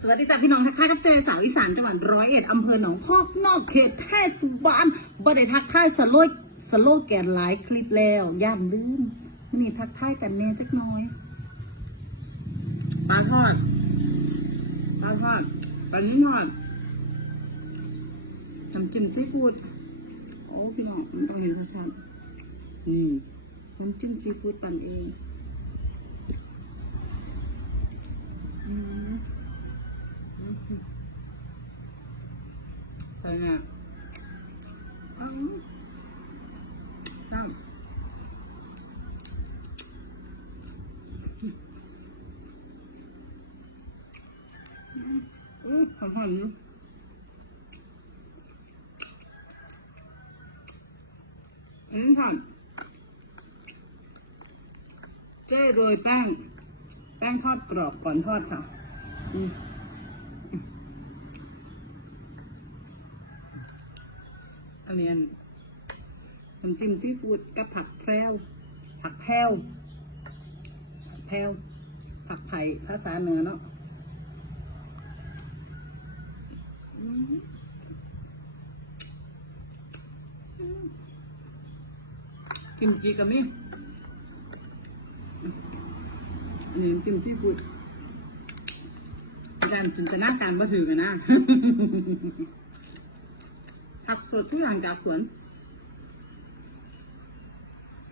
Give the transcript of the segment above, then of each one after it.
สวัสดีจ้าพี่น้องทักทายกับเจสาวอีสานจังหวัดร้อยเอ็ดอำเภอหนองพอกนอกเขตเทศบาลบ่ได้ทักทายสโลยสโลแกนหลายคลิปแล้วย่านลืมมันนี่ทักทายกันแน่จักน้อยปลาทอดปลาทอดปลาเนื้อทอดน้ำจิ้มซีฟู้ดโอ้พี่น้องมันต้องเห็นชัดๆนี่น้ำจิ้มซีฟู้ดปั่นเองอืม ใช่ไงอ้าวตั้งออหอมหอมอยู่อันนี้ทำเจ้โรยแป้ง แป้งทอดกรอบก่อนทอดค่ะ อืม อันนี้น้ำจิ้มซีฟู้ดกับผักแพรวผักแพรวผักแพรวผักไผ่ภาษาเหนือเนาะอืมกิมจิกับนี่นนี้ำจิ้มซีฟู้ดการจินตนาการมาถือกันนะ ผักสดทุกอย่างจากสวน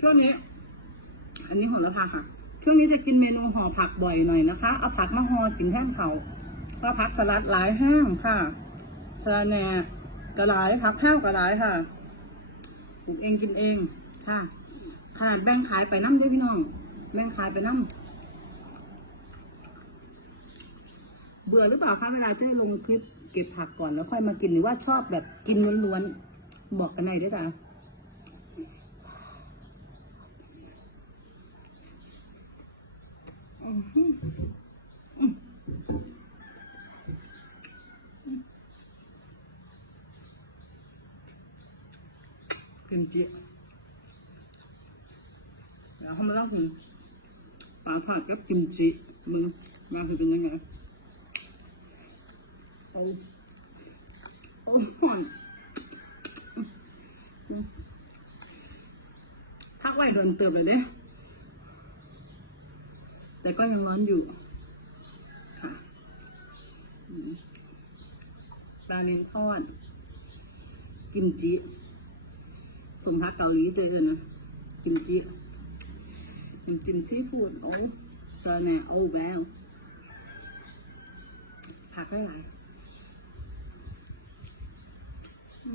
ช่วงนี้ อันนี้ของเราพาค่ะ ช่วงนี้จะกินเมนูห่อผักบ่อยหน่อยนะคะ เอาผักมาห่อกินแท่นเขาเพราผักสลัดหลายแห้งค่ะสลัดแหน่กระหลายผักแห้วกระหลายค่ะปลูกเองกินเองค่ะ ค่ะแบ่งขายไปน้ำด้วยพี่น้องแบ่งขายไปน้ำเบื่อหรือเปล่าคะเวลาเจ้ลงคลิป เก็บผักก่อนแล้วค่อยมากินหรือว่าชอบแบบกินล้วนๆบอกกันหน่อยด้วยค่ะกิมจิเดี๋ยวเขามาเล่าถึงปลาทอดกับกิมจิมึงมาคือเป็นยังไง โอ้โอ้ยพักไว้เดินเติบเลยเนี่ยแต่ก็ยังร้อนอยู่ค่ะปลาเลี้ยงทอด กิมจิสมพักเกาหลีเจอนะกิมจิน้ำจิ้มซีฟู้ดโอ้ยซาแน่โอ้แววผักได้หลาย อืมอืม ท่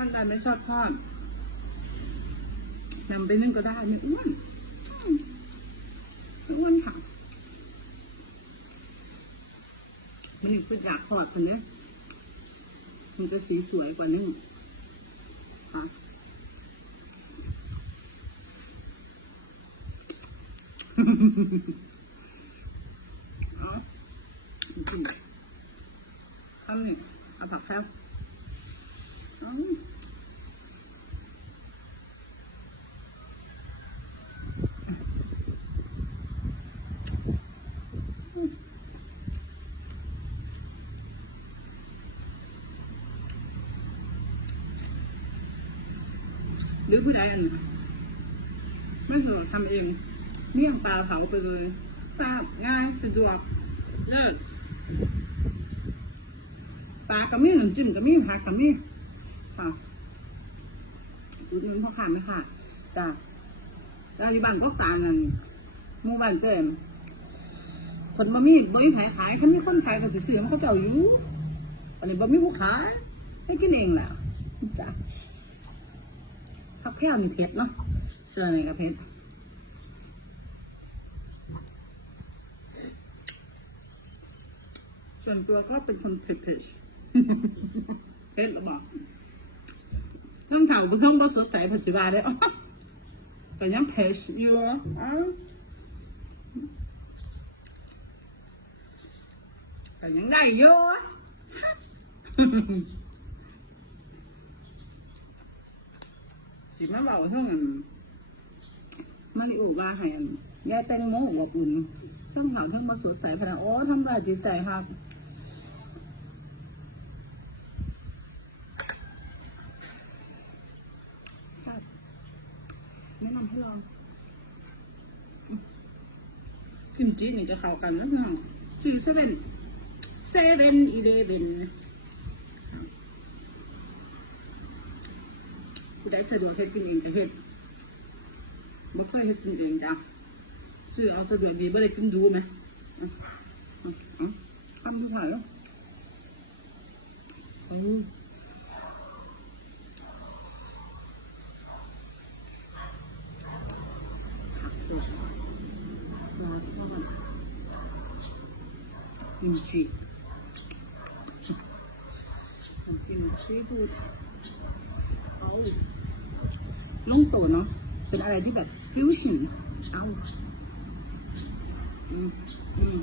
านใดไม่ชอบทอดนำไปนึ่งก็ได้ไม่อ้วนไม่อ้วนค่ะมันอีกเป็นอยากทอดคนนี้มันจะสีสวยกว่านึ่งค่ะ เอาจริงทำนี่เอาผักแพ้ว เอาหรือผู้ใดอันไม่สะดวกทำเองเมี่ยงปลาเผาไปเลยทราบง่ายสะดวกเลิศปลากระมี่หนึ่งจิ้มกระมี่ผักกระมี่ค่ะจุดนี้พ่อขาดไหมค่ะจ้าแล้วที่บ้านก็ตานั่นมู่บ้านเต็มคนบะมี่บะมี่ขายขายเขามีคนขายก็สิซื้อมันเขาเจ้าอยู่อันนี้บะมี่ผู้ขายให้กินเองแหละจ้าผักแพร่นี่เผ็ดเนาะเสื้ออะไรก็เผ็ด ส่วนตัวก็เป็นคนเผ็ดๆเผ็ดหรือเปล่าท่องเถ่าเพิ่งบ่สดใสปัจจุบันเลยแต่ยังเผ็ดอยู่อะแต่ยังได้อยู่สีมะเบาเท่านั้นมาริโอว่าให้ยายเตงโมบอกปุ่ ช่างหลังเพิ่งมาสดใสพนันโอ้ทำลายจิตใจครับครับแนะนำให้ลองอืมกิมจินี่จะเข้ากันนะน้องชื่อเซเว่นเซเว่นอีเลเว่นผู้ใดสะดวกเฮ็ดกินเองก็เฮ็ดบ่เคยเฮ็ดกินเองจ้ะ ซื้อเอาสะดวกดีบ่ได้กินดูไหมอะอะทำทุกอย่างแล้วเออผักสดมาทอดกิมจิน้ำจิ้มซีฟู้ดเอาลงตัวเนาะเป็นอะไรที่แบบฟิวชั่นเอา อืมอืม